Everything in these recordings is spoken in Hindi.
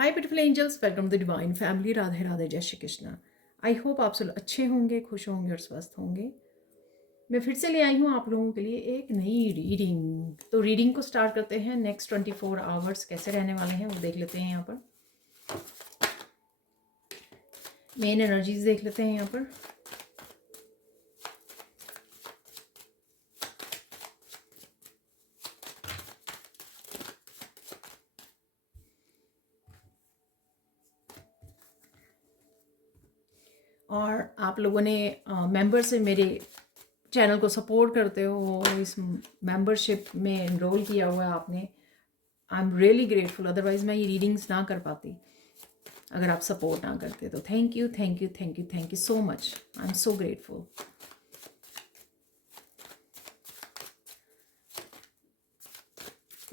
Hi beautiful angels, welcome to the divine family. Radhe Radhe, जय श्री कृष्ण। आई होप आप सब अच्छे होंगे, खुश होंगे और स्वस्थ होंगे। मैं फिर से ले आई हूँ आप लोगों के लिए एक नई रीडिंग। तो रीडिंग को स्टार्ट करते हैं। नेक्स्ट 24 आवर्स कैसे रहने वाले हैं वो देख लेते हैं। यहाँ पर मेन एनर्जीज देख लेते हैं यहाँ पर। और आप लोगों ने मेंबर से मेरे चैनल को सपोर्ट करते हो, इस मेंबरशिप में एनरोल किया हुआ है आपने। I am really grateful, otherwise मैं ये रीडिंग्स ना कर पाती अगर आप सपोर्ट ना करते। तो thank you thank you thank you thank you so much. I am so grateful.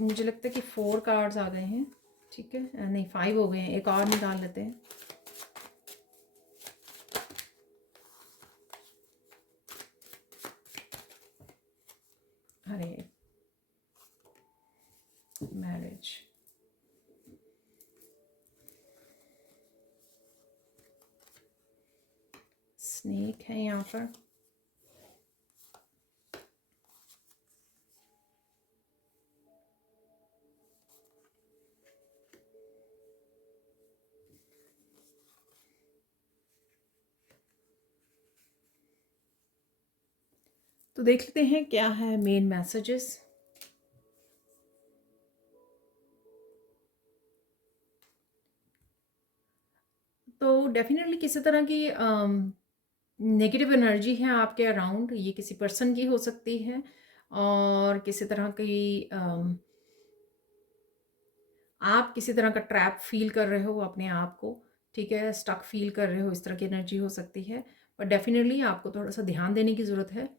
मुझे लगता है कि 4 कार्ड्स आ गए हैं। ठीक है, नहीं 5 हो गए हैं। एक और निकाल लेते हैं। अरे मैरिज, स्नेक है यहाँ पर। तो देख लेते हैं क्या है मेन मैसेजेस। तो डेफिनेटली किसी तरह की नेगेटिव एनर्जी है आपके अराउंड। ये किसी पर्सन की हो सकती है और किसी तरह की आप किसी तरह का ट्रैप फील कर रहे हो अपने आप को। ठीक है, स्टक फील कर रहे हो, इस तरह की एनर्जी हो सकती है। पर डेफिनेटली आपको थोड़ा सा ध्यान देने की ज़रूरत है,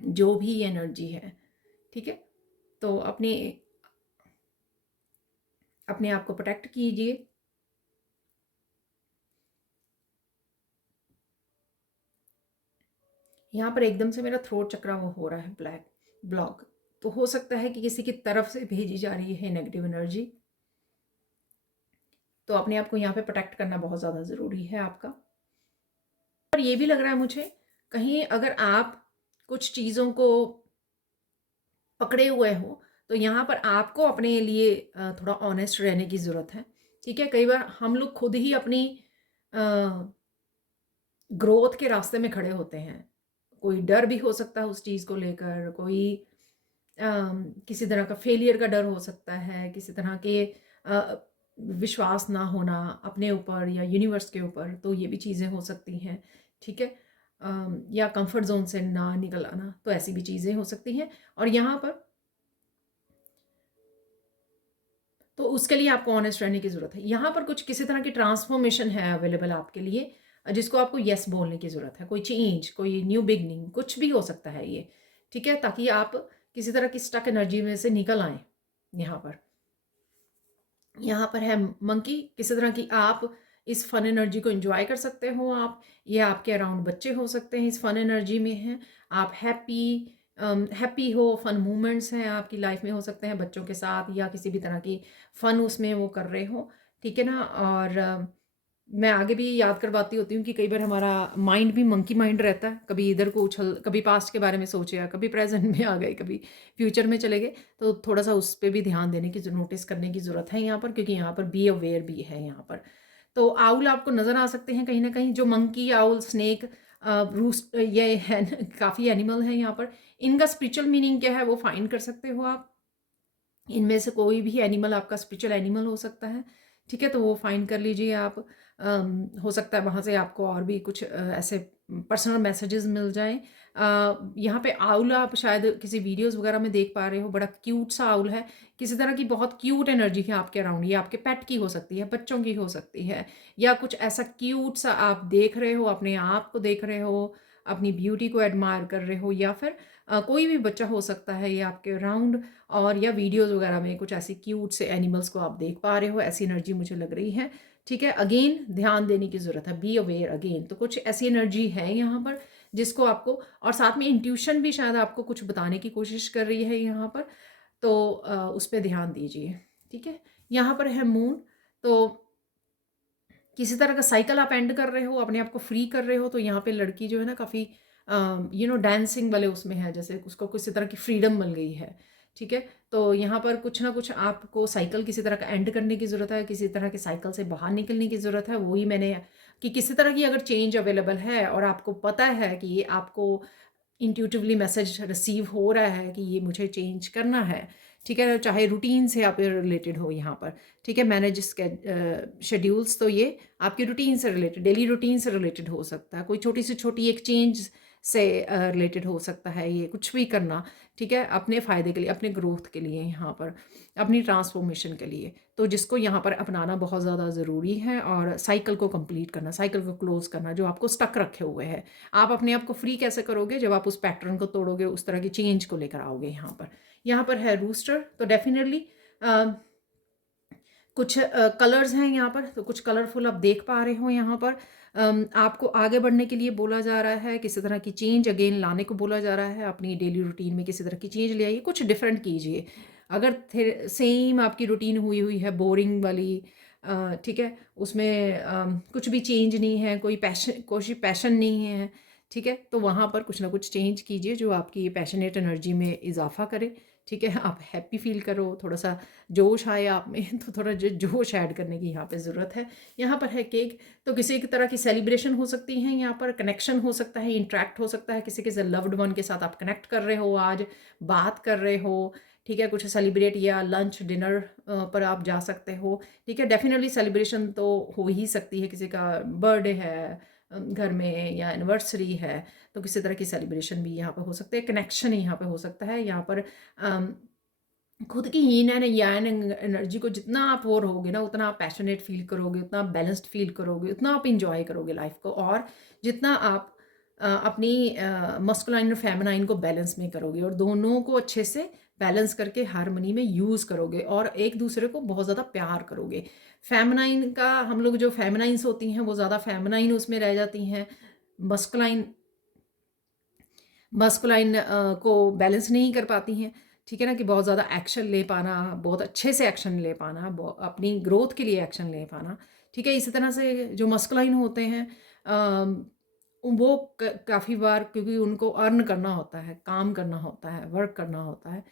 जो भी एनर्जी है। ठीक है, तो अपने अपने आप को प्रोटेक्ट कीजिए। यहाँ पर एकदम से मेरा थ्रोट चक्रा वो हो रहा है ब्लैक ब्लॉक। तो हो सकता है कि किसी की तरफ से भेजी जा रही है नेगेटिव एनर्जी। तो अपने आप को यहाँ पे प्रोटेक्ट करना बहुत ज़्यादा ज़रूरी है आपका। और ये भी लग रहा है मुझे, कहीं अगर आप कुछ चीज़ों को पकड़े हुए हो तो यहाँ पर आपको अपने लिए थोड़ा ऑनेस्ट रहने की ज़रूरत है। ठीक है, कई बार हम लोग खुद ही अपनी ग्रोथ के रास्ते में खड़े होते हैं। कोई डर भी हो सकता है उस चीज़ को लेकर, कोई किसी तरह का फेलियर का डर हो सकता है, किसी तरह के विश्वास ना होना अपने ऊपर या यूनिवर्स के ऊपर। तो ये भी चीज़ें हो सकती हैं। ठीक है, या कंफर्ट जोन से ना निकल आना, तो ऐसी भी चीज़ें हो सकती हैं। और यहाँ पर तो उसके लिए आपको ऑनेस्ट रहने की ज़रूरत है। यहाँ पर कुछ किसी तरह की ट्रांसफॉर्मेशन है अवेलेबल आपके लिए, जिसको आपको येस बोलने की ज़रूरत है। कोई चेंज, कोई न्यू बिगनिंग, कुछ भी हो सकता है ये। ठीक है, ताकि आप किसी तरह की स्टक एनर्जी में से निकल आए। यहाँ पर है मंकी। किसी तरह की आप इस फन एनर्जी को एंजॉय कर सकते हो। आप, ये आपके अराउंड बच्चे हो सकते हैं, इस फन एनर्जी में हैं आप। हैप्पी हो, फन मोमेंट्स हैं आपकी लाइफ में हो सकते हैं बच्चों के साथ, या किसी भी तरह की फन उसमें वो कर रहे हो। ठीक है ना। और मैं आगे भी याद करवाती होती हूँ कि कई बार हमारा माइंड भी मंकी माइंड रहता है। कभी इधर को उछल, कभी पास्ट के बारे में सोचे, या कभी प्रेजेंट में आ गए, कभी फ्यूचर में चले गए। तो थोड़ा सा उस पर भी ध्यान देने की, नोटिस करने की ज़रूरत है यहाँ पर, क्योंकि यहाँ पर बी अवेयर भी है यहाँ पर। तो आउल आपको नज़र आ सकते हैं कहीं ना कहीं, जो मंकी, आउल, स्नेक, रूस्ट, ये है काफ़ी एनिमल है यहाँ पर। इनका स्पिरिचुअल मीनिंग क्या है वो फाइंड कर सकते हो आप। इनमें से कोई भी एनिमल आपका स्पिरिचुअल एनिमल हो सकता है। ठीक है, तो वो फाइंड कर लीजिए आप। हो सकता है वहाँ से आपको और भी कुछ ऐसे पर्सनल मैसेजेस मिल जाएं। यहाँ पे आउल आप शायद किसी वीडियोस वगैरह में देख पा रहे हो। बड़ा क्यूट सा आउल है, किसी तरह की बहुत क्यूट एनर्जी है आपके अराउंड। ये आपके पेट की हो सकती है, बच्चों की हो सकती है, या कुछ ऐसा क्यूट सा आप देख रहे हो, अपने आप को देख रहे हो, अपनी ब्यूटी को एडमायर कर रहे हो, या फिर कोई भी बच्चा हो सकता है ये आपके अराउंड। और या वीडियोस वगैरह में कुछ ऐसी क्यूट से एनिमल्स को आप देख पा रहे हो, ऐसी एनर्जी मुझे लग रही है। ठीक है, अगेन ध्यान देने की ज़रूरत है, बी अवेयर अगेन। तो कुछ ऐसी एनर्जी है यहाँ पर जिसको आपको, और साथ में इंट्यूशन भी शायद आपको कुछ बताने की कोशिश कर रही है यहाँ पर। तो उस पर ध्यान दीजिए। ठीक है, यहाँ पर है मून। तो किसी तरह का साइकिल आप एंड कर रहे हो, अपने आप को फ्री कर रहे हो, तो यहाँ पे लड़की जो है ना काफ़ी डांसिंग वाले उसमें है, जैसे उसको किसी तरह की फ्रीडम मिल गई है। ठीक है, तो यहाँ पर कुछ ना कुछ आपको साइकिल किसी तरह का एंड करने की ज़रूरत है, किसी तरह के साइकिल से बाहर निकलने की ज़रूरत है। वही मैंने कि किसी तरह की अगर चेंज अवेलेबल है और आपको पता है कि ये आपको इंट्यूटिवली मैसेज रिसीव हो रहा है कि ये मुझे चेंज करना है, ठीक है, चाहे रूटीन से आप रिलेटेड हो यहाँ पर, ठीक है, मैनेज शेड्यूल्स, तो ये आपकी रूटीन से रिलेटेड, डेली रूटीन से रिलेटेड हो सकता है, कोई छोटी से छोटी एक चेंज से रिलेटेड हो सकता है, ये कुछ भी करना, ठीक है, अपने फ़ायदे के लिए, अपने ग्रोथ के लिए, यहाँ पर अपनी ट्रांसफॉर्मेशन के लिए, तो जिसको यहाँ पर अपनाना बहुत ज़्यादा ज़रूरी है। और साइकिल को कंप्लीट करना, साइकिल को क्लोज करना जो आपको स्टक रखे हुए है। आप अपने आप को फ्री कैसे करोगे? जब आप उस पैटर्न को तोड़ोगे, उस तरह की चेंज को लेकर आओगे। यहाँ पर है रूस्टर, तो डेफिनेटली कुछ कलर्स हैं यहाँ पर, तो कुछ कलरफुल आप देख पा रहे हो यहाँ पर। आपको आगे बढ़ने के लिए बोला जा रहा है, किसी तरह की चेंज अगेन लाने को बोला जा रहा है, अपनी डेली रूटीन में किसी तरह की चेंज ले आइए, कुछ डिफरेंट कीजिए। अगर सेम आपकी रूटीन हुई हुई है बोरिंग वाली, ठीक है, उसमें कुछ भी चेंज नहीं है, कोई पैशन नहीं है, ठीक है, तो वहाँ पर कुछ ना कुछ चेंज कीजिए जो आपकी पैशनेट एनर्जी में इजाफा करे। ठीक है, आप हैप्पी फील करो, थोड़ा सा जोश आए आप में, तो थोड़ा जोश ऐड करने की यहाँ पे ज़रूरत है। यहाँ पर है केक, तो किसी की तरह की सेलिब्रेशन हो सकती है, यहाँ पर कनेक्शन हो सकता है, इंटरेक्ट हो सकता है, किसी के लव्ड वन के साथ आप कनेक्ट कर रहे हो, आज बात कर रहे हो, ठीक है, कुछ सेलिब्रेट या लंच डिनर पर आप जा सकते हो। ठीक है, डेफिनेटली सेलिब्रेशन तो हो ही सकती है, किसी का बर्थडे है घर में या एनिवर्सरी है, तो किसी तरह की सेलिब्रेशन भी यहाँ पर हो सकते हैं, कनेक्शन यहाँ पर हो सकता है। यहाँ पर खुद की यीन एंड यान एनर्जी को जितना आप वो रहोगे ना, उतना आप पैशनेट फील करोगे, उतना आप बैलेंस्ड फील करोगे, उतना आप इंजॉय करोगे लाइफ को, और जितना आप अपनी मस्कुलाइन और फेमिनाइन को बैलेंस में करोगे, और दोनों को अच्छे से बैलेंस करके हारमोनी में यूज़ करोगे, और एक दूसरे को बहुत ज़्यादा प्यार करोगे। फेमिनाइन का हम लोग जो फेमिनाइंस होती हैं वो ज़्यादा फेमिनाइन उसमें रह जाती हैं, मस्कुलाइन मस्कुलाइन को बैलेंस नहीं कर पाती हैं। ठीक है ना, कि बहुत ज़्यादा एक्शन ले पाना, बहुत अच्छे से एक्शन ले पाना, अपनी ग्रोथ के लिए एक्शन ले पाना। ठीक है, इसी तरह से जो मस्कुलाइन होते हैं वो काफ़ी बार, क्योंकि उनको अर्न करना होता है, काम करना होता है, वर्क करना होता है।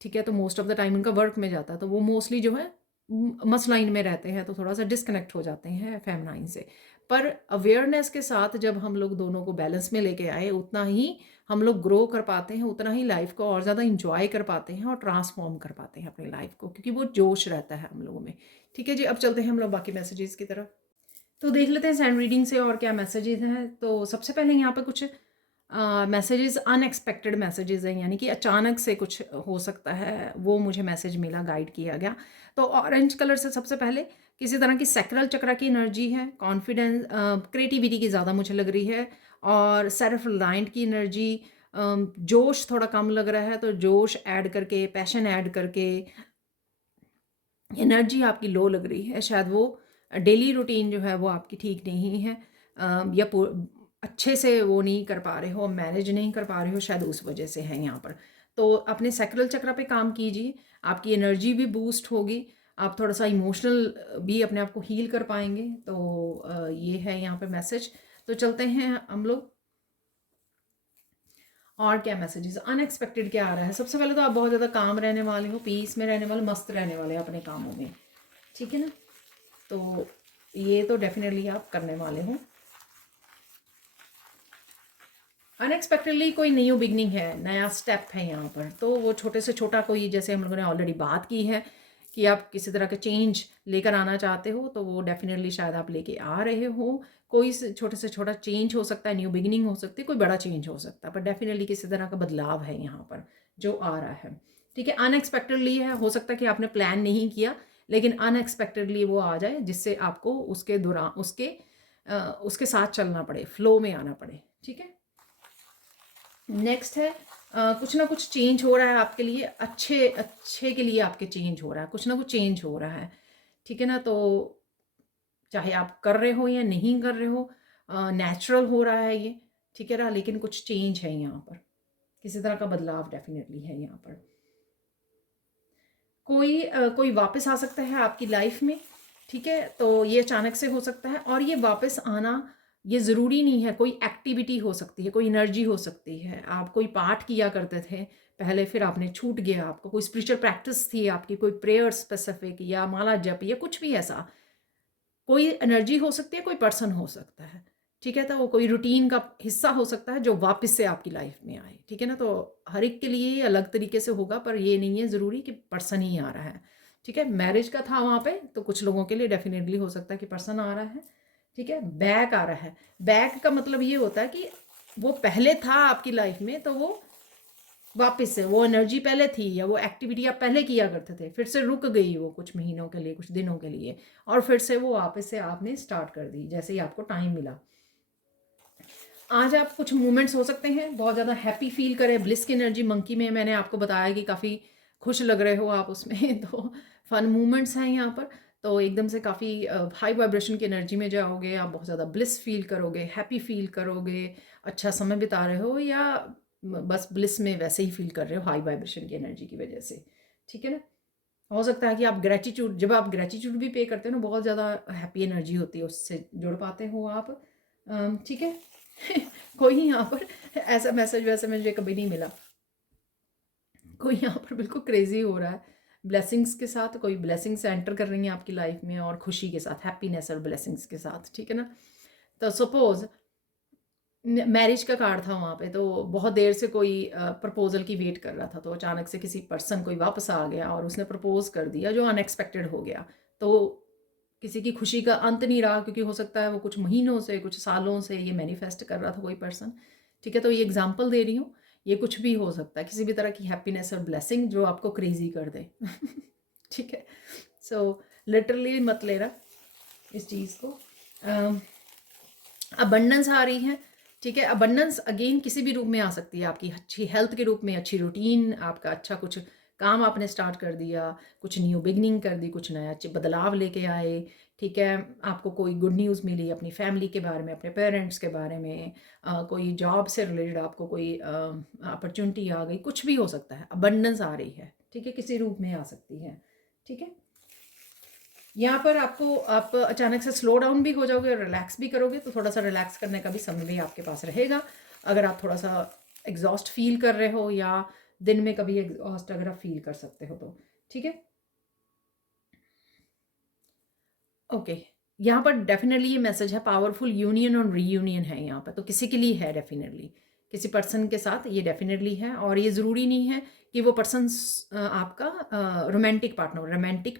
ठीक है, तो मोस्ट ऑफ द टाइम उनका वर्क में जाता है, तो वो मोस्टली जो है मसलाइन में रहते हैं, तो थोड़ा सा डिस्कनेक्ट हो जाते हैं फेमनाइन से। पर अवेयरनेस के साथ जब हम लोग दोनों को बैलेंस में लेके आए, उतना ही हम लोग ग्रो कर पाते हैं, उतना ही लाइफ को और ज़्यादा इंजॉय कर पाते हैं और ट्रांसफॉर्म कर पाते हैं अपनी लाइफ को, क्योंकि वो जोश रहता है हम लोगों में। ठीक है जी, अब चलते हैं हम लोग बाकी मैसेजेस की तरफ। तो देख लेते हैं सैंड रीडिंग से और क्या मैसेजेस हैं। तो सबसे पहले यहाँ पर कुछ मैसेजेस अनएक्सपेक्टेड मैसेजेस हैं, यानी कि अचानक से कुछ हो सकता है, वो मुझे मैसेज मिला, गाइड किया गया। तो ऑरेंज कलर से सबसे पहले किसी तरह की सैक्रल चक्र की एनर्जी है, कॉन्फिडेंस, क्रिएटिविटी की ज़्यादा मुझे लग रही है, और सेल्फ रिलायंट की एनर्जी, जोश थोड़ा कम लग रहा है, तो जोश ऐड करके, पैशन ऐड करके एनर्जी आपकी लो लग रही है। शायद वो डेली रूटीन जो है वो आपकी ठीक नहीं है, या अच्छे से वो नहीं कर पा रहे हो, मैनेज नहीं कर पा रहे हो, शायद उस वजह से है यहाँ पर। तो अपने सैक्रल चक्र पे काम कीजिए, आपकी एनर्जी भी बूस्ट होगी, आप थोड़ा सा इमोशनल भी अपने आप को हील कर पाएंगे। तो ये है यहाँ पे मैसेज। तो चलते हैं हम लोग, और क्या मैसेजेस अनएक्सपेक्टेड क्या आ रहा है। सबसे पहले तो आप बहुत ज़्यादा काम रहने वाले हो, पीस में रहने वाले, मस्त रहने वाले अपने कामों में। ठीक है ना, तो ये तो डेफिनेटली आप करने वाले हो। अनएक्सपेक्टेडली कोई न्यू बिगनिंग है, नया स्टेप है यहाँ पर, तो वो छोटे से छोटा कोई, जैसे हम लोगों ने ऑलरेडी बात की है कि आप किसी तरह का चेंज लेकर आना चाहते हो, तो वो डेफिनेटली शायद आप लेके आ रहे हो। कोई छोटे से छोटा चेंज हो सकता है, न्यू बिगिनिंग हो सकती है, कोई बड़ा चेंज हो सकता है, पर डेफिनेटली किसी तरह का बदलाव है यहाँ पर जो आ रहा है। ठीक है, अनएक्सपेक्टेडली है, हो सकता है कि आपने प्लान नहीं किया, लेकिन अनएक्सपेक्टेडली वो आ जाए, जिससे आपको उसके दौरान उसके साथ चलना पड़े, फ्लो में आना पड़े। ठीक है, नेक्स्ट है कुछ ना कुछ चेंज हो रहा है आपके लिए, अच्छे अच्छे के लिए आपके चेंज हो रहा है, कुछ ना कुछ चेंज हो रहा है। ठीक है ना, तो चाहे आप कर रहे हो या नहीं कर रहे हो, नेचुरल हो रहा है ये। ठीक है ना, लेकिन कुछ चेंज है यहाँ पर, किसी तरह का बदलाव डेफिनेटली है यहाँ पर। कोई वापस आ सकता है आपकी लाइफ में। ठीक है, तो ये अचानक से हो सकता है और ये वापस आना ये ज़रूरी नहीं है, कोई एक्टिविटी हो सकती है, कोई एनर्जी हो सकती है। आप कोई पाठ किया करते थे पहले, फिर आपने छूट गया, आपको कोई स्पिरिचुअल प्रैक्टिस थी आपकी, कोई प्रेयर स्पेसिफिक या माला जप या कुछ भी ऐसा, कोई एनर्जी हो सकती है, कोई पर्सन हो सकता है। ठीक है, तो वो कोई रूटीन का हिस्सा हो सकता है जो वापस से आपकी लाइफ में आए। ठीक है ना, तो हर एक के लिए अलग तरीके से होगा, पर ये नहीं है ज़रूरी कि पर्सन ही आ रहा है। ठीक है, मैरिज का था वहाँ पे, तो कुछ लोगों के लिए डेफिनेटली हो सकता है कि पर्सन आ रहा है। ठीक है, बैक आ रहा है। बैक का मतलब ये होता है कि वो पहले था आपकी लाइफ में, तो वो वापस से वो एनर्जी पहले थी या वो एक्टिविटी आप पहले किया करते थे, फिर से रुक गई वो कुछ महीनों के लिए, कुछ दिनों के लिए, और फिर से वो वापस से आपने स्टार्ट कर दी जैसे ही आपको टाइम मिला। आज आप कुछ मोमेंट्स हो सकते हैं बहुत ज़्यादा हैप्पी फील करें, ब्लिस की एनर्जी मंकी में मैंने आपको बताया कि काफ़ी खुश लग रहे हो आप उसमें तो फन मोमेंट्स हैं यहाँ पर, तो एकदम से काफ़ी हाई वाइब्रेशन की एनर्जी में जाओगे, आप बहुत ज़्यादा ब्लिस फील करोगे, हैप्पी फील करोगे, अच्छा समय बिता रहे हो, या बस ब्लिस में वैसे ही फील कर रहे हो हाई वाइब्रेशन की एनर्जी की वजह से। ठीक है ना, हो सकता है कि आप ग्रेटिट्यूड, जब आप ग्रेटिट्यूड भी पे करते हो ना, बहुत ज़्यादा हैप्पी एनर्जी होती है, उससे जुड़ पाते हो आप। ठीक है कोई यहाँ पर ऐसा मैसेज वैसे मुझे कभी नहीं मिला, कोई यहाँ पर बिल्कुल क्रेजी हो रहा है ब्लेसिंग्स के साथ, कोई ब्लेसिंग्स एंटर कर रही हैं आपकी लाइफ में और खुशी के साथ, हैप्पीनेस और ब्लेसिंग्स के साथ। ठीक है ना, तो सपोज मैरिज का कार्ड था वहाँ पे, तो बहुत देर से कोई प्रपोजल की वेट कर रहा था, तो अचानक से किसी पर्सन कोई वापस आ गया और उसने प्रपोज कर दिया जो अनएक्सपेक्टेड हो गया, तो किसी की खुशी का अंत नहीं रहा, क्योंकि हो सकता है वो कुछ महीनों से, कुछ सालों से ये मैनिफेस्ट कर रहा था कोई पर्सन। ठीक है, तो ये एग्जांपल दे रही हूँ, ये कुछ भी हो सकता है, किसी भी तरह की हैप्पीनेस और ब्लेसिंग जो आपको क्रेजी कर दे ठीक है, सो लिटरली मत लेना इस चीज़ को। अबंडेंस आ रही है। ठीक है, अबंडेंस अगेन किसी भी रूप में आ सकती है, आपकी अच्छी हेल्थ के रूप में, अच्छी रूटीन, आपका अच्छा कुछ काम आपने स्टार्ट कर दिया, कुछ न्यू बिगनिंग कर दी, कुछ नया बदलाव लेके आए। ठीक है, आपको कोई गुड न्यूज़ मिली अपनी फैमिली के बारे में, अपने पेरेंट्स के बारे में, कोई जॉब से रिलेटेड आपको कोई अपॉर्चुनिटी आ गई, कुछ भी हो सकता है, अबंडेंस आ रही है। ठीक है, किसी रूप में आ सकती है। ठीक है, यहाँ पर आपको, आप अचानक से स्लो डाउन भी हो जाओगे और रिलैक्स भी करोगे, तो थोड़ा सा रिलैक्स करने का भी समय भी आपके पास रहेगा। अगर आप थोड़ा सा एग्जॉस्ट फील कर रहे हो या दिन में कभी एग्जॉस्ट अगर आप फील कर सकते हो तो। ठीक है, ओके, यहाँ पर डेफिनेटली ये मैसेज है, पावरफुल यूनियन और रीयूनियन है यहाँ पर, तो किसी के लिए है डेफिनेटली, किसी पर्सन के साथ ये डेफिनेटली है, और ये ज़रूरी नहीं है कि वो पर्सन आपका रोमांटिक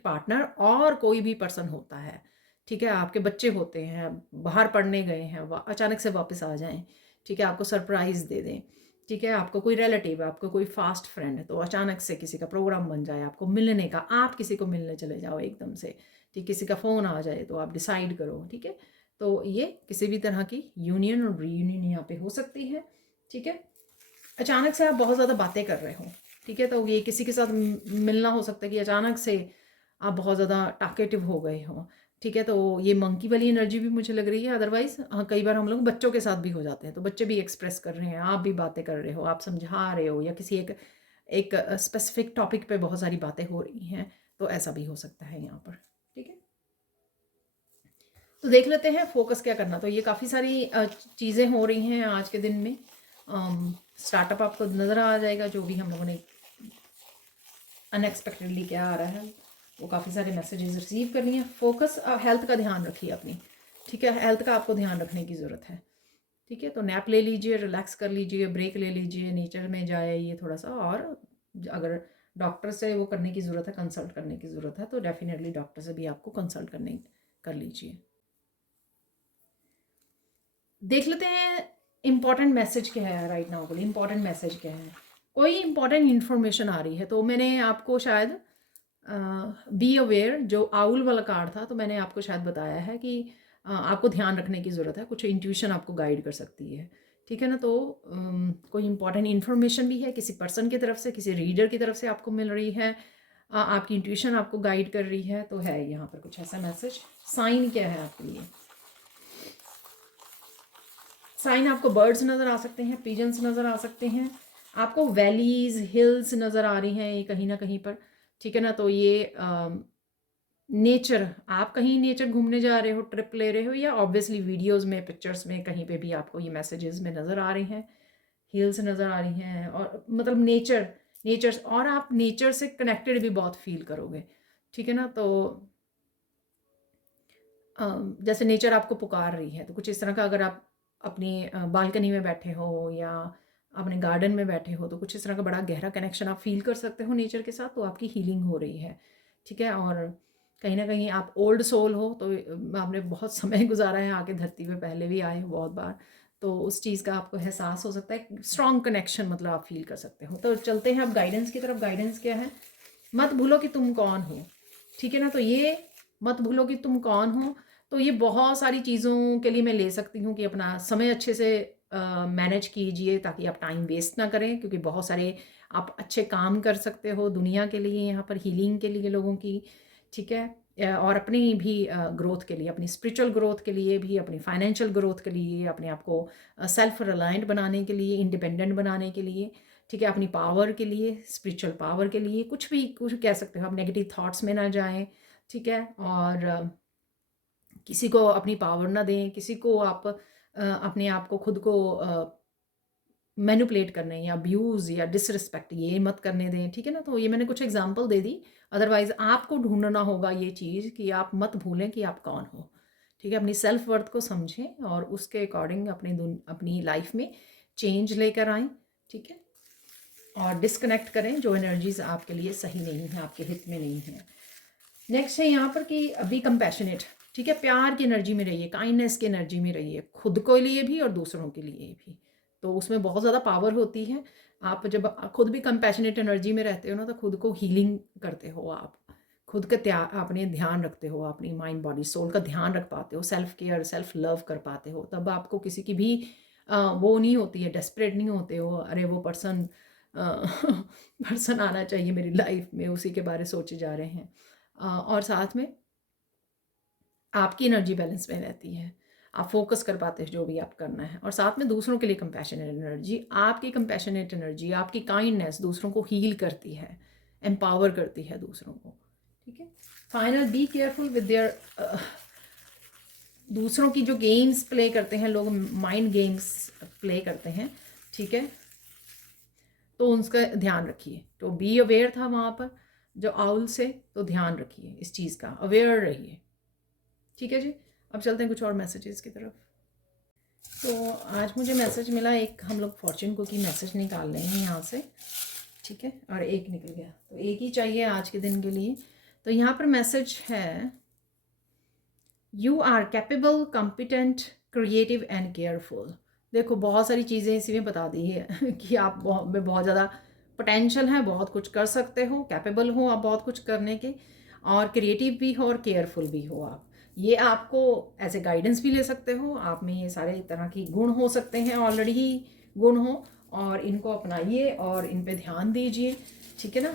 पार्टनर और कोई भी पर्सन होता है। ठीक है, आपके बच्चे होते हैं, बाहर पढ़ने गए हैं, अचानक से वापस आ जाएं, ठीक है, आपको सरप्राइज़ दे दें। ठीक है, आपको कोई रिलेटिव है, आपको कोई फास्ट फ्रेंड है, तो अचानक से किसी का प्रोग्राम बन जाए आपको मिलने का, आप किसी को मिलने चले जाओ एकदम से, ठीक, किसी का फ़ोन आ जाए तो आप डिसाइड करो। ठीक है, तो ये किसी भी तरह की यूनियन और रीयूनियन यहाँ पे हो सकती है। ठीक है, अचानक से आप बहुत ज़्यादा बातें कर रहे हो। ठीक है, तो ये किसी के साथ मिलना हो सकता है कि अचानक से आप बहुत ज़्यादा टॉकेटिव हो गए हो। ठीक है, तो ये मंकी वाली एनर्जी भी मुझे लग रही है। अदरवाइज हाँ, कई बार हम लोग बच्चों के साथ भी हो जाते हैं, तो बच्चे भी एक्सप्रेस कर रहे हैं, आप भी बातें कर रहे हो, आप समझा रहे हो, या किसी एक एक स्पेसिफिक टॉपिक पे बहुत सारी बातें हो रही हैं, तो ऐसा भी हो सकता है यहाँ पर। ठीक है, तो देख लेते हैं फोकस क्या करना। तो ये काफ़ी सारी चीज़ें हो रही हैं आज के दिन में। स्टार्टअप आपको नज़र आ जाएगा, जो भी हम लोगों ने अनएक्सपेक्टेडली क्या आ रहा है, वो काफ़ी सारे मैसेजेस रिसीव कर लिए हैं। फोकस, हेल्थ का ध्यान रखिए अपनी। ठीक है, हेल्थ का आपको ध्यान रखने की ज़रूरत है। ठीक है, तो नैप ले लीजिए, रिलैक्स कर लीजिए, ब्रेक ले लीजिए, नेचर में जाइए थोड़ा सा, और अगर डॉक्टर से वो करने की ज़रूरत है, कंसल्ट करने की ज़रूरत है, तो डेफिनेटली डॉक्टर से भी आपको कंसल्ट कर लीजिए। देख लेते हैं इम्पॉर्टेंट मैसेज क्या है राइट नाउ के लिए। इम्पॉर्टेंट मैसेज क्या है, कोई इम्पॉर्टेंट इन्फॉर्मेशन आ रही है, तो मैंने आपको शायद बी अवेयर, जो आउल वाला कार्ड था, तो मैंने आपको शायद बताया है कि आपको ध्यान रखने की ज़रूरत है, कुछ इंट्यूशन आपको गाइड कर सकती है। ठीक है ना, तो कोई इंपॉर्टेंट इन्फॉर्मेशन भी है, किसी पर्सन की तरफ से, किसी रीडर की तरफ से आपको मिल रही है, आपकी इंट्यूशन आपको गाइड कर रही है, तो है यहाँ पर कुछ ऐसा मैसेज। साइन क्या है आपके लिए, साइन आपको बर्ड्स नज़र आ सकते हैं, पिजन्स नज़र आ सकते हैं, आपको वैलीज हिल्स नज़र आ रही हैं ये कहीं ना कहीं पर। ठीक है ना, तो ये नेचर, आप कहीं नेचर घूमने जा रहे हो, ट्रिप ले रहे हो, या ऑब्वियसली वीडियोस में, पिक्चर्स में, कहीं पे भी आपको ये मैसेजेस में नज़र आ रही हैं, हिल्स नज़र आ रही हैं, और मतलब नेचर, और आप नेचर से कनेक्टेड भी बहुत फील करोगे, ठीक है ना। तो जैसे नेचर आपको पुकार रही है, तो कुछ इस तरह का, अगर आप अपनी बालकनी में बैठे हो या अपने गार्डन में बैठे हो, तो कुछ इस तरह का बड़ा गहरा कनेक्शन आप फील कर सकते हो नेचर के साथ, तो आपकी हीलिंग हो रही है, ठीक है। और कहीं ना कहीं आप ओल्ड सोल हो, तो आपने बहुत समय गुजारा है आके धरती पे, पहले भी आए हो बहुत बार, तो उस चीज़ का आपको एहसास हो सकता है, स्ट्रॉन्ग कनेक्शन मतलब आप फील कर सकते हो। तो चलते हैं अब गाइडेंस की तरफ। गाइडेंस क्या है? मत भूलो कि तुम कौन हो, ठीक है ना। तो ये मत भूलो कि तुम कौन हो, तो ये बहुत सारी चीज़ों के लिए मैं ले सकती हूँ कि अपना समय अच्छे से मैनेज कीजिए, ताकि आप टाइम वेस्ट ना करें, क्योंकि बहुत सारे आप अच्छे काम कर सकते हो दुनिया के लिए, यहाँ पर हीलिंग के लिए लोगों की, ठीक है। और अपनी भी ग्रोथ के लिए, अपनी स्पिरिचुअल ग्रोथ के लिए भी, अपनी फाइनेंशियल ग्रोथ के लिए, अपने आप को सेल्फ रिलायंट बनाने के लिए, इंडिपेंडेंट बनाने के लिए, ठीक है, अपनी पावर के लिए, स्पिरिचुअल पावर के लिए, कुछ भी कुछ कह सकते हो। आप नेगेटिव थॉट्स में ना जाएं, ठीक है। और किसी को अपनी पावर ना दें, किसी को आप अपने आप को, खुद को मैनिपुलेट करने या अब्यूज़ या डिसरिस्पेक्ट ये मत करने दें, ठीक है ना। तो ये मैंने कुछ एग्जांपल दे दी, अदरवाइज़ आपको ढूंढना होगा ये चीज़ कि आप मत भूलें कि आप कौन हो, ठीक है। अपनी सेल्फ वर्थ को समझें और उसके अकॉर्डिंग अपनी लाइफ में चेंज लेकर आएँ, ठीक है। और डिस्कनेक्ट करें जो एनर्जीज आपके लिए सही नहीं है, आपके हित में नहीं है। नेक्स्ट है यहाँ पर कि बी कंपैशनेट, ठीक है। प्यार की एनर्जी में रहिए, काइंडनेस की एनर्जी में रहिए, खुद को लिए भी और दूसरों के लिए भी। तो उसमें बहुत ज़्यादा पावर होती है। आप जब खुद भी कंपैशनेट एनर्जी में रहते हो ना, तो खुद को हीलिंग करते हो आप, खुद का अपने ध्यान रखते हो, अपनी माइंड बॉडी सोल का ध्यान रख पाते हो, सेल्फ केयर सेल्फ लव कर पाते हो। तब आपको किसी की भी वो नहीं होती है, डेस्परेट नहीं होते हो, अरे वो पर्सन पर्सन आना चाहिए मेरी लाइफ में, उसी के बारे सोचे जा रहे हैं। और साथ में आपकी एनर्जी बैलेंस में रहती है, आप फोकस कर पाते हैं जो भी आप करना है। और साथ में दूसरों के लिए कंपैशनेट एनर्जी, आपकी कंपैशनेट एनर्जी, आपकी काइंडनेस दूसरों को हील करती है, एम्पावर करती है दूसरों को, ठीक है। Final, be careful with their, दूसरों की जो गेम्स प्ले करते हैं लोग, माइंड गेम्स प्ले करते हैं, ठीक है, तो उसका ध्यान रखिए। तो बी अवेयर था वहाँ पर जो आउल से, तो ध्यान रखिए इस चीज़ का, अवेयर रहिए, ठीक है जी। अब चलते हैं कुछ और मैसेजेस की तरफ। तो आज मुझे मैसेज मिला एक, हम लोग फॉर्चून कुकी मैसेज निकाल रहे हैं यहाँ से, ठीक है, और एक निकल गया, तो एक ही चाहिए आज के दिन के लिए। तो यहाँ पर मैसेज है, you are capable, competent, creative and careful. देखो बहुत सारी चीज़ें इसी में बता दी है कि आप में बहुत ज़्यादा पोटेंशियल है, बहुत कुछ कर सकते हो, कैपेबल हो आप बहुत कुछ करने के, और क्रिएटिव भी हो और केयरफुल भी हो आप। ये आपको एज ए गाइडेंस भी ले सकते हो, आप में ये सारे तरह की गुण हो सकते हैं, ऑलरेडी ही गुण हो, और इनको अपनाइए और इन पे ध्यान दीजिए, ठीक है ना।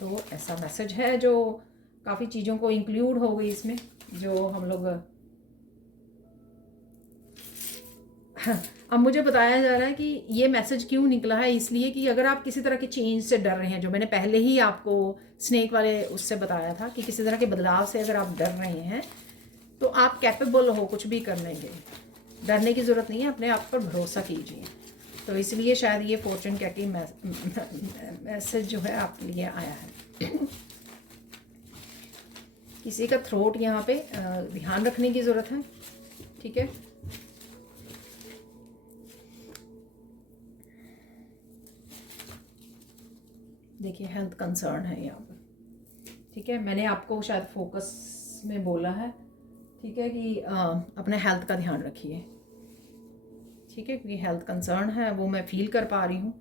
तो ऐसा मैसेज है जो काफ़ी चीज़ों को इंक्लूड हो गई इसमें, जो हम लोग अब मुझे बताया जा रहा है कि ये मैसेज क्यों निकला है, इसलिए कि अगर आप किसी तरह के चेंज से डर रहे हैं, जो मैंने पहले ही आपको स्नेक वाले उससे बताया था कि किसी तरह के बदलाव से अगर आप डर रहे हैं, तो आप कैपेबल हो कुछ भी करने के, डरने की ज़रूरत नहीं है, अपने आप पर भरोसा कीजिए। तो इसलिए शायद ये फॉर्चून कैकी मैसेज जो है आपके लिए आया है। किसी का थ्रोट यहाँ पे ध्यान रखने की ज़रूरत है, ठीक है। देखिए हेल्थ कंसर्न है यहाँ पर, ठीक है। मैंने आपको शायद फोकस में बोला है, ठीक है, कि अपने हेल्थ का ध्यान रखिए, ठीक है, क्योंकि हेल्थ कंसर्न है वो मैं फील कर पा रही हूँ।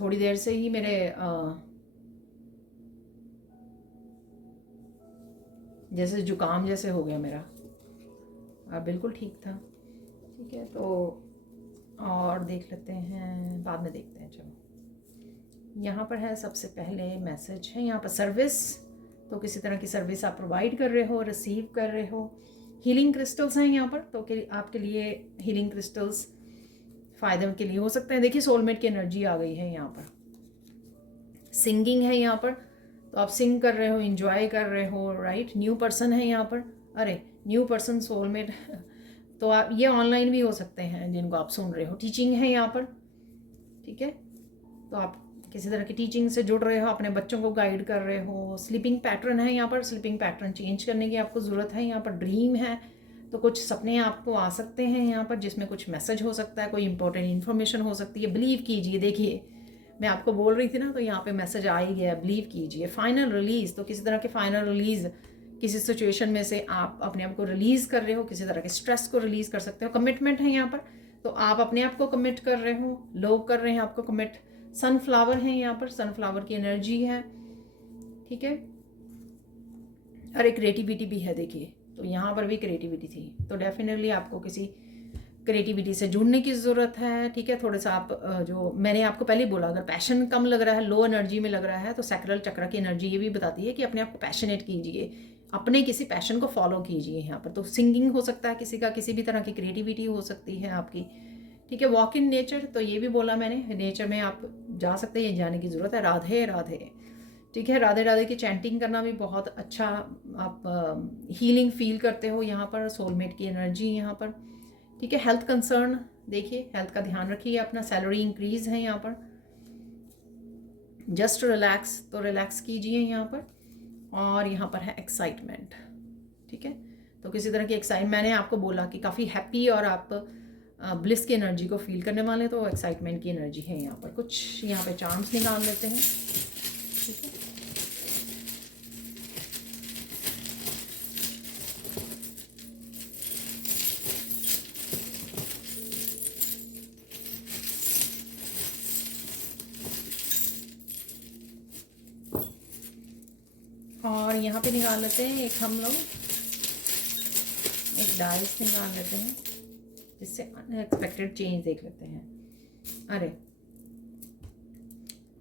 थोड़ी देर से ही मेरे जैसे जुकाम जैसे हो गया मेरा, बिल्कुल ठीक था, ठीक है। तो और देख लेते हैं, बाद में देखते हैं। चलो यहाँ पर है, सबसे पहले मैसेज है यहाँ पर सर्विस, तो किसी तरह की सर्विस आप प्रोवाइड कर रहे हो, रिसीव कर रहे हो। हीलिंग क्रिस्टल्स हैं यहाँ पर, तो आपके लिए हीलिंग क्रिस्टल्स फ़ायदे के लिए हो सकते हैं। देखिए सोलमेट की एनर्जी आ गई है यहाँ पर, सिंगिंग है यहाँ पर, तो आप सिंग कर रहे हो, इंजॉय कर रहे हो, राइट। न्यू पर्सन है यहाँ पर, अरे न्यू पर्सन सोलमेट तो आप ये ऑनलाइन भी हो सकते हैं जिनको आप सुन रहे हो। टीचिंग है यहाँ पर, ठीक है। तो आप किसी तरह की टीचिंग से जुड़ रहे हो, अपने बच्चों को गाइड कर रहे हो। स्लीपिंग पैटर्न है यहाँ पर, स्लीपिंग पैटर्न चेंज करने की आपको ज़रूरत है। यहाँ पर ड्रीम है, तो कुछ सपने आपको आ सकते हैं यहाँ पर जिसमें कुछ मैसेज हो सकता है, कोई इंपॉर्टेंट इन्फॉर्मेशन हो सकती है। बिलीव कीजिए, देखिए मैं आपको बोल रही थी ना, तो यहाँ पे मैसेज आ ही गया, बिलीव कीजिए। फाइनल रिलीज, तो किसी तरह के फाइनल रिलीज, किसी सिचुएशन में से आप अपने आप को रिलीज कर रहे हो, किसी तरह के स्ट्रेस को रिलीज कर सकते हो। कमिटमेंट है यहाँ पर, तो आप अपने आप को कमिट कर रहे हो, लोग कर रहे हैं आपको कमिट। सनफ्लावर है यहाँ पर, सनफ्लावर की एनर्जी है, ठीक है। और एक क्रिएटिविटी भी है, देखिए तो यहाँ पर भी क्रिएटिविटी थी, तो डेफिनेटली आपको किसी क्रिएटिविटी से जुड़ने की ज़रूरत है, ठीक है। थोड़ा सा आप जो मैंने आपको पहले ही बोला, अगर पैशन कम लग रहा है, लो एनर्जी में लग रहा है, तो सैक्रल चक्र की एनर्जी ये भी बताती है कि अपने आप को पैशनेट कीजिए, अपने किसी पैशन को फॉलो कीजिए यहाँ पर। तो सिंगिंग हो सकता है किसी का, किसी भी तरह की क्रिएटिविटी हो सकती है आपकी, ठीक है। वॉक इन नेचर, तो ये भी बोला मैंने, नेचर में आप जा सकते हैं, ये जाने की ज़रूरत है। राधे राधे, ठीक है। राधे राधे की चैंटिंग करना भी बहुत अच्छा, आप हीलिंग फील करते हो यहाँ पर, सोलमेट की एनर्जी यहाँ पर, ठीक है। हेल्थ कंसर्न, देखिए हेल्थ का ध्यान रखिए अपना। सैलरी इंक्रीज है यहाँ पर। जस्ट रिलैक्स, तो रिलैक्स कीजिए यहाँ पर। और यहाँ पर है एक्साइटमेंट, ठीक है। तो किसी तरह की एक्साइट, मैंने आपको बोला कि काफ़ी हैप्पी और आप ब्लिस की एनर्जी को फील करने वाले, तो एक्साइटमेंट की एनर्जी है यहाँ पर। कुछ यहाँ पे चार्म्स निकाल लेते हैं, ठीक है। और यहाँ पे निकाल लेते हैं एक, हम लोग एक डाइस निकाल लेते हैं, जिससे अनएक्सपेक्टेड चेंज देख लेते हैं। अरे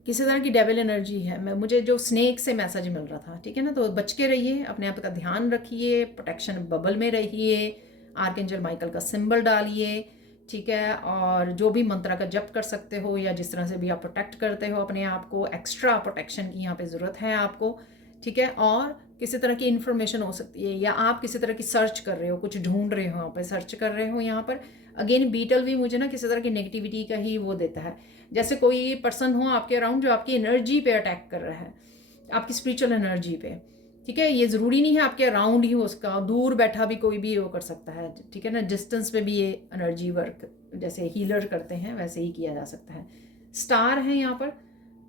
किसी तरह की डेविल एनर्जी है, मैं मुझे जो स्नेक से मैसेज मिल रहा था, ठीक है ना। तो बच के रहिए, अपने आप का ध्यान रखिए, प्रोटेक्शन बबल में रहिए, आर्कएंजल माइकल का सिंबल डालिए, ठीक है। और जो भी मंत्र का जप कर सकते हो, या जिस तरह से भी आप प्रोटेक्ट करते हो अपने आप को, एक्स्ट्रा प्रोटेक्शन की यहाँ पे ज़रूरत है आपको, ठीक है। और किसी तरह की इन्फॉर्मेशन हो सकती है, या आप किसी तरह की सर्च कर रहे हो, कुछ ढूंढ रहे हो, यहाँ पर सर्च कर रहे हो यहाँ पर। अगेन बीटल भी मुझे ना किसी तरह की नेगेटिविटी का ही वो देता है, जैसे कोई पर्सन हो आपके अराउंड जो आपकी एनर्जी पे अटैक कर रहा है, आपकी स्पिरिचुअल एनर्जी पे, ठीक है। ये ज़रूरी नहीं है आपके अराउंड ही हो, उसका दूर बैठा भी कोई भी वो कर सकता है, ठीक है ना। डिस्टेंस पे भी ये एनर्जी वर्क जैसे हीलर करते हैं वैसे ही किया जा सकता है। स्टार है यहाँ पर,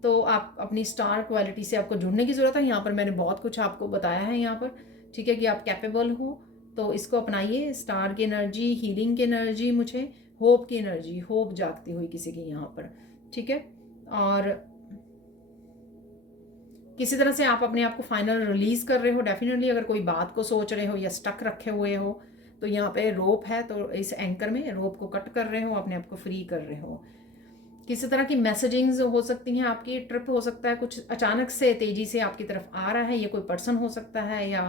तो आप अपनी स्टार क्वालिटी से आपको जुड़ने की ज़रूरत है। यहाँ पर मैंने बहुत कुछ आपको बताया है यहाँ पर, ठीक है, कि आप कैपेबल हो, तो इसको अपनाइए। स्टार की एनर्जी, हीलिंग की एनर्जी, मुझे होप की एनर्जी, होप जागती हुई किसी की यहाँ पर, ठीक है। और किसी तरह से आप अपने आप को फाइनल रिलीज कर रहे हो। डेफिनेटली अगर कोई बात को सोच रहे हो या स्टक रखे हुए हो, तो यहाँ पे रोप है, तो इस एंकर में रोप को कट कर रहे हो, अपने आप को फ्री कर रहे हो। किसी तरह की मैसेजिंग्स हो सकती हैं, आपकी ट्रिप हो सकता है, कुछ अचानक से तेजी से आपकी तरफ आ रहा है, ये कोई पर्सन हो सकता है, या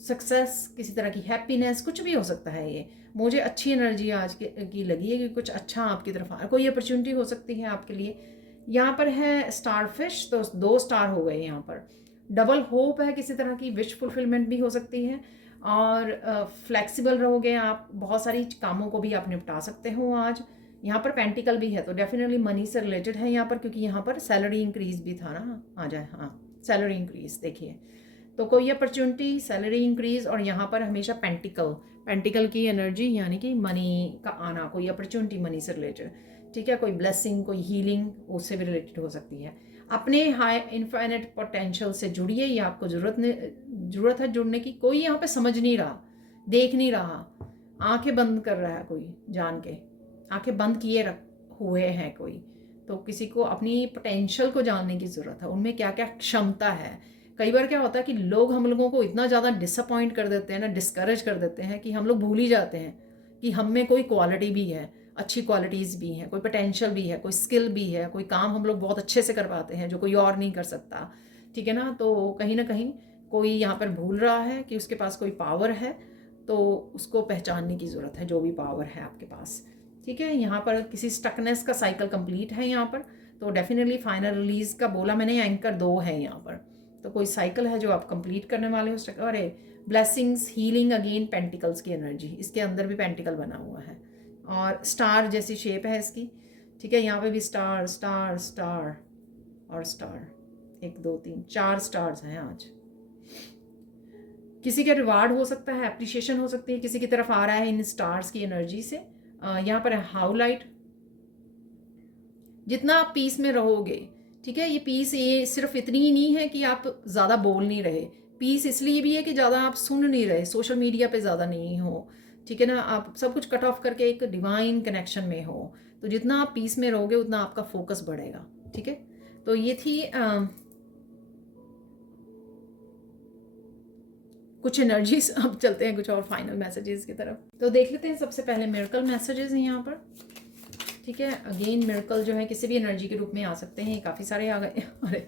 सक्सेस, किसी तरह की हैप्पीनेस, कुछ भी हो सकता है। ये मुझे अच्छी एनर्जी आज की लगी है कि कुछ अच्छा आपकी तरफ आ, कोई अपॉर्चुनिटी हो सकती है आपके लिए। यहाँ पर है स्टार फिश, तो 2 स्टार हो गए यहाँ पर। डबल होप है, किसी तरह की विश फुलफिलमेंट भी हो सकती है। और फ्लेक्सिबल रहोगे आप, बहुत सारी कामों को भी आप निपटा सकते हो आज। यहाँ पर पेंटिकल भी है, तो डेफिनेटली मनी से रिलेटेड है यहाँ पर, क्योंकि यहाँ पर सैलरी इंक्रीज भी था ना, आ जाए, हाँ सैलरी इंक्रीज, देखिए तो कोई अपॉर्चुनिटी, सैलरी इंक्रीज। और यहाँ पर हमेशा पेंटिकल, पेंटिकल की एनर्जी यानी कि मनी का आना, कोई अपॉर्चुनिटी मनी से रिलेटेड, ठीक है। कोई ब्लेसिंग, कोई हीलिंग उससे भी रिलेटेड हो सकती है। अपने हाई इन्फाइनेट पोटेंशियल से जुड़िए, ये आपको ज़रूरत है जुड़ने की। कोई यहाँ पे समझ नहीं रहा, देख नहीं रहा, आंखें बंद कर रहा है कोई, जान के आंखें बंद किए हुए हैं कोई। तो किसी को अपनी पोटेंशियल को जानने की ज़रूरत है, उनमें क्या क्या क्षमता है। कई बार क्या होता है कि लोग हम लोगों को इतना ज़्यादा डिसअपॉइंट कर देते हैं ना, डिस्करेज कर देते हैं, कि हम लोग भूल ही जाते हैं कि हम में कोई क्वालिटी भी है, अच्छी क्वालिटीज़ भी हैं, कोई पोटेंशियल भी है, कोई स्किल भी है, कोई काम हम लोग बहुत अच्छे से कर पाते हैं जो कोई और नहीं कर सकता, ठीक है ना। तो कहीं ना कहीं कोई यहाँ पर भूल रहा है कि उसके पास कोई पावर है, तो उसको पहचानने की ज़रूरत है, जो भी पावर है आपके पास, ठीक है। यहाँ पर किसी स्टकनेस का साइकिल कंप्लीट है यहाँ पर, तो डेफिनेटली फाइनल रिलीज का बोला मैंने, एंकर 2 है यहाँ पर, तो कोई साइकिल है जो आप कंप्लीट करने वाले हो। अरे ब्लेसिंग्स, हीलिंग, अगेन पेंटिकल्स की एनर्जी, इसके अंदर भी पेंटिकल बना हुआ है और स्टार जैसी शेप है इसकी, ठीक है। यहाँ पे भी स्टार स्टार स्टार और स्टार, 1 2 3 4 स्टार्स हैं आज। किसी का रिवार्ड हो सकता है, एप्रिशिएशन हो सकती है, किसी की तरफ आ रहा है इन स्टार्स की एनर्जी से। यहाँ पर है हाउ लाइट। जितना आप पीस में रहोगे, ठीक है, ये पीस ये सिर्फ इतनी ही नहीं है कि आप ज़्यादा बोल नहीं रहे, पीस इसलिए भी है कि ज़्यादा आप सुन नहीं रहे, सोशल मीडिया पे ज़्यादा नहीं हो, ठीक है ना, आप सब कुछ कट ऑफ करके एक डिवाइन कनेक्शन में हो। तो जितना आप पीस में रहोगे उतना आपका फोकस बढ़ेगा, ठीक है। तो ये थी कुछ एनर्जीज। अब चलते हैं कुछ और फाइनल मैसेजेस की तरफ। तो देख लेते हैं सबसे पहले मिरेकल मैसेजेस हैं यहाँ पर, ठीक है। अगेन मिरेकल जो है किसी भी एनर्जी के रूप में आ सकते हैं, काफ़ी सारे आ गए। अरे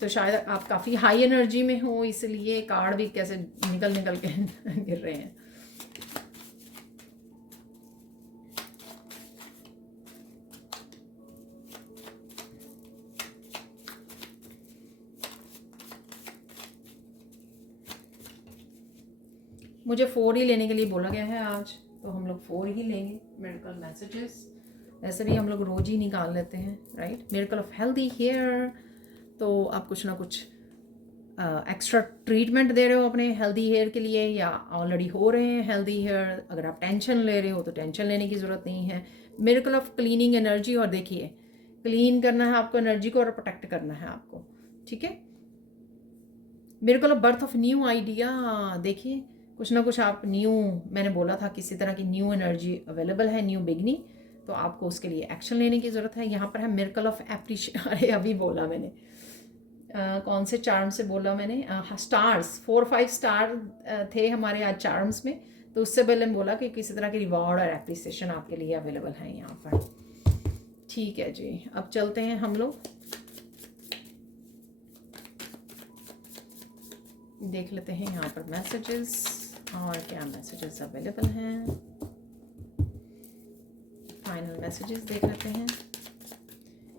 तो शायद आप काफ़ी हाई एनर्जी में हो, इसलिए कार्ड भी कैसे निकल निकल के गिर रहे हैं। मुझे 4 ही लेने के लिए बोला गया है आज, तो हम लोग 4 ही लेंगे मिरेकल मैसेजेस। ऐसे भी हम लोग रोज ही निकाल लेते हैं, right. Miracle of healthy hair, तो आप कुछ ना कुछ एक्स्ट्रा ट्रीटमेंट दे रहे हो अपने हेल्दी हेयर के लिए, या ऑलरेडी हो रहे हैं हेल्दी हेयर। अगर आप टेंशन ले रहे हो तो टेंशन लेने की ज़रूरत नहीं है। मिरेकल ऑफ क्लीनिंग एनर्जी, और देखिए क्लीन करना है आपको एनर्जी को और प्रोटेक्ट करना है आपको, ठीक है। Miracle of birth of new idea, देखिए कुछ ना कुछ आप न्यू, मैंने बोला था किसी तरह की न्यू एनर्जी अवेलेबल है, न्यू बिगनिंग, तो आपको उसके लिए एक्शन लेने की ज़रूरत है। यहाँ पर है मिरेकल ऑफ एप्रिशिएशन। अरे अभी बोला मैंने, कौन से चार्म से बोला मैंने, स्टार्स, 4-5 स्टार थे हमारे आज चार्म्स में, तो उससे पहले मैं बोला कि किसी तरह की रिवॉर्ड और एप्रिसिएशन आपके लिए अवेलेबल है यहाँ पर, ठीक है जी। अब चलते हैं हम लोग, देख लेते हैं यहाँ पर मैसेजेस और क्या मैसेजेस अवेलेबल हैं। फाइनल मैसेजेस देख लेते हैं,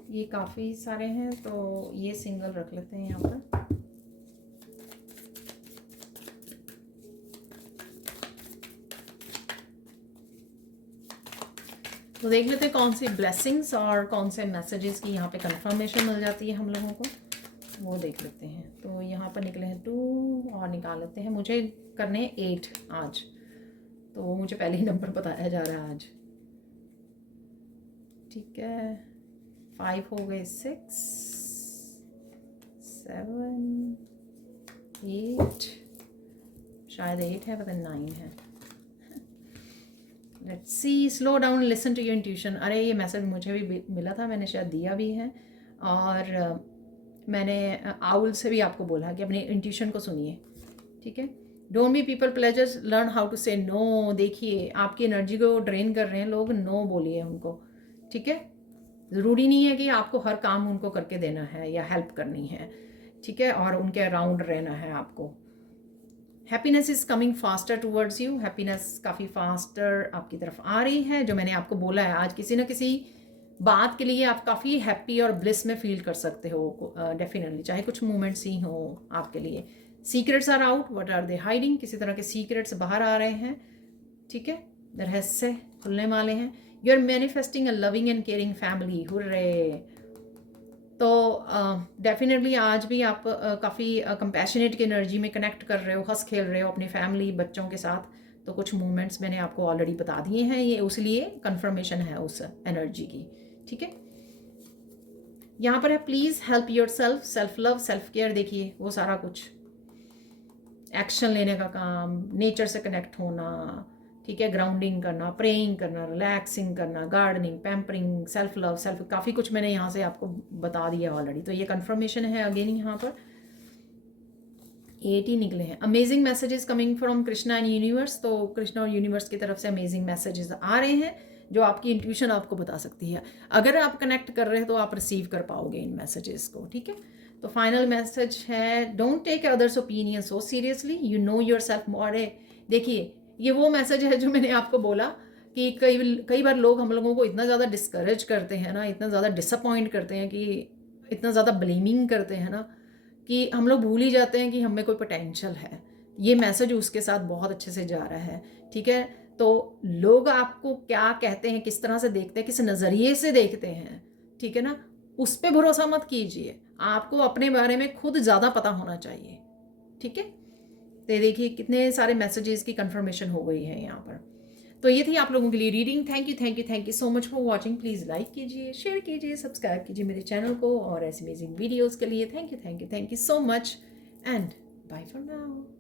ये काफ़ी सारे हैं तो ये सिंगल रख लेते हैं यहाँ पर। तो देख लेते हैं कौन सी ब्लेसिंग्स और कौन से मैसेजेस की यहाँ पे कंफर्मेशन मिल जाती है हम लोगों को, वो देख लेते हैं। तो यहाँ पर निकले हैं 2 और निकाल लेते हैं। मुझे करने हैं 8 आज, तो वो मुझे पहले ही नंबर बताया जा रहा है आज, ठीक है। 5 हो गए, 6 7 8, शायद 8 है, पता 9 है। Let's see, slow down, listen to your intuition. अरे ये मैसेज मुझे भी मिला था, मैंने शायद दिया भी है, और मैंने आउल से भी आपको बोला कि अपनी इंट्यूशन को सुनिए, ठीक है। Don't be people pleasers, learn how to say no. देखिए आपकी एनर्जी को ड्रेन कर रहे हैं लोग, नो बोलिए उनको, ठीक है। ज़रूरी नहीं है कि आपको हर काम उनको करके देना है या हेल्प करनी है, ठीक है, और उनके अराउंड रहना है आपको। Happiness is coming faster towards you, happiness काफ़ी फास्टर आपकी तरफ आ रही है, जो मैंने आपको बोला है आज किसी न किसी बात के लिए आप काफ़ी हैप्पी और ब्लिस में फील कर सकते हो, डेफिनेटली, चाहे कुछ मोमेंट्स ही हो आपके लिए। Secrets are out, what are they hiding, किसी तरह के सीक्रेट्स बाहर आ रहे हैं, ठीक है, रहस्य खुलने वाले हैं। You are manifesting a loving and caring family, hurray. तो डेफिनेटली आज भी आप काफ़ी कंपैशनेट की एनर्जी में कनेक्ट कर रहे हो, हंस खेल रहे हो अपनी फैमिली बच्चों के साथ। तो कुछ मूवमेंट्स मैंने आपको ऑलरेडी बता दिए हैं, ये उसलिए कंफर्मेशन है उस एनर्जी की, ठीक है। यहाँ पर है please help your self, self love, self care, देखिए वो सारा कुछ एक्शन लेने का काम, नेचर से कनेक्ट होना, ठीक है, ग्राउंडिंग करना, प्रेइंग करना, रिलैक्सिंग करना, gardening, pampering, self love, self, काफ़ी कुछ मैंने यहाँ से आपको बता दिया ऑलरेडी। तो ये कंफर्मेशन है अगेन, यहाँ पर 8 ही निकले हैं। Amazing messages coming from Krishna and universe, तो कृष्णा और यूनिवर्स की तरफ से अमेजिंग मैसेजेस आ रहे हैं जो आपकी इंट्यूशन आपको बता सकती है। अगर आप कनेक्ट कर रहे हो तो आप रिसीव कर पाओगे इन मैसेजेस को, ठीक है। तो फाइनल मैसेज है don't take others' opinion so seriously, you know yourself more. देखिए ये वो मैसेज है जो मैंने आपको बोला कि कई कई बार लोग हम लोगों को इतना ज़्यादा डिस्करेज करते हैं ना, इतना ज़्यादा डिसअपॉइंट करते हैं, कि इतना ज़्यादा ब्लेमिंग करते हैं ना, कि हम लोग भूल ही जाते हैं कि हम में कोई पोटेंशियल है। ये मैसेज उसके साथ बहुत अच्छे से जा रहा है, ठीक है? तो लोग आपको क्या कहते हैं, किस तरह से देखते हैं, किस नज़रिए से देखते हैं, ठीक है ना? उस पे भरोसा मत कीजिए। आपको अपने बारे में खुद ज़्यादा पता होना चाहिए, ठीक है? तो ये देखिए कितने सारे मैसेजेस की कंफर्मेशन हो गई है यहाँ पर। तो ये थी आप लोगों के लिए reading. Thank you, thank you, thank you so much for watching. Please like कीजिए, शेयर कीजिए, सब्सक्राइब कीजिए मेरे चैनल को और ऐसे अमेजिंग वीडियोज़ के लिए। Thank you, thank you, thank you so much and bye for now.